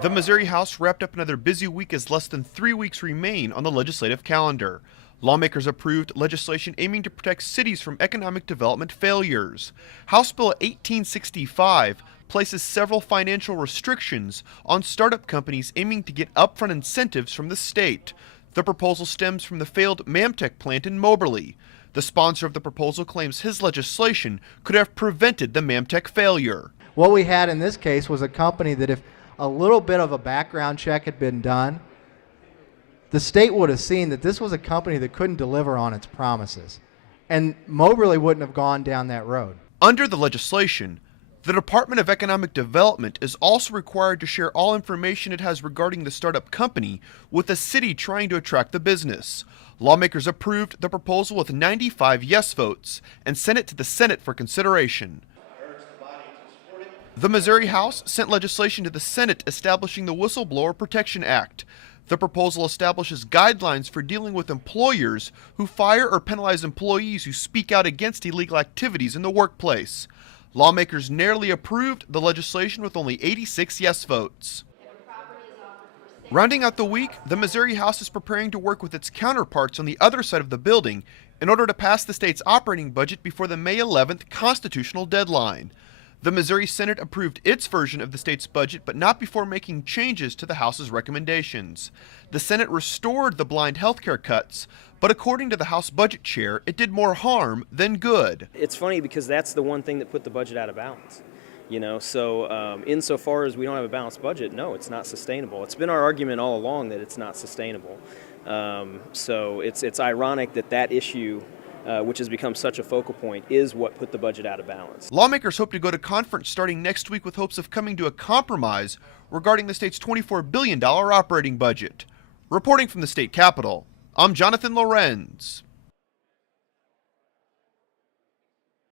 The Missouri House wrapped up another busy week as less than 3 weeks remain on the legislative calendar. Lawmakers approved legislation aiming to protect cities from economic development failures. House Bill 1865 places several financial restrictions on startup companies aiming to get upfront incentives from the state. The proposal stems from the failed Mamtech plant in Moberly. The sponsor of the proposal claims his legislation could have prevented the Mamtech failure. What we had in this case was a company that if a little bit of a background check had been done, the state would have seen that this was a company that couldn't deliver on its promises. And Moberly wouldn't have gone down that road. Under the legislation, the Department of Economic Development is also required to share all information it has regarding the startup company with the city trying to attract the business. Lawmakers approved the proposal with 95 yes votes and sent it to the Senate for consideration. The Missouri House sent legislation to the Senate establishing the Whistleblower Protection Act. The proposal establishes guidelines for dealing with employers who fire or penalize employees who speak out against illegal activities in the workplace. Lawmakers narrowly approved the legislation with only 86 yes votes. Rounding out the week, the Missouri House is preparing to work with its counterparts on the other side of the building in order to pass the state's operating budget before the May 11th constitutional deadline. The Missouri Senate approved its version of the state's budget, but not before making changes to the House's recommendations. The Senate restored the blind health care cuts, but according to the House Budget Chair, it did more harm than good. It's funny because that's the one thing that put the budget out of balance. So insofar as we don't have a balanced budget, no, it's not sustainable. It's been our argument all along that it's not sustainable. So it's ironic that issue, which has become such a focal point, is what put the budget out of balance. Lawmakers hope to go to conference starting next week with hopes of coming to a compromise regarding the state's $24 billion operating budget. Reporting from the state capitol, I'm Jonathan Lorenz.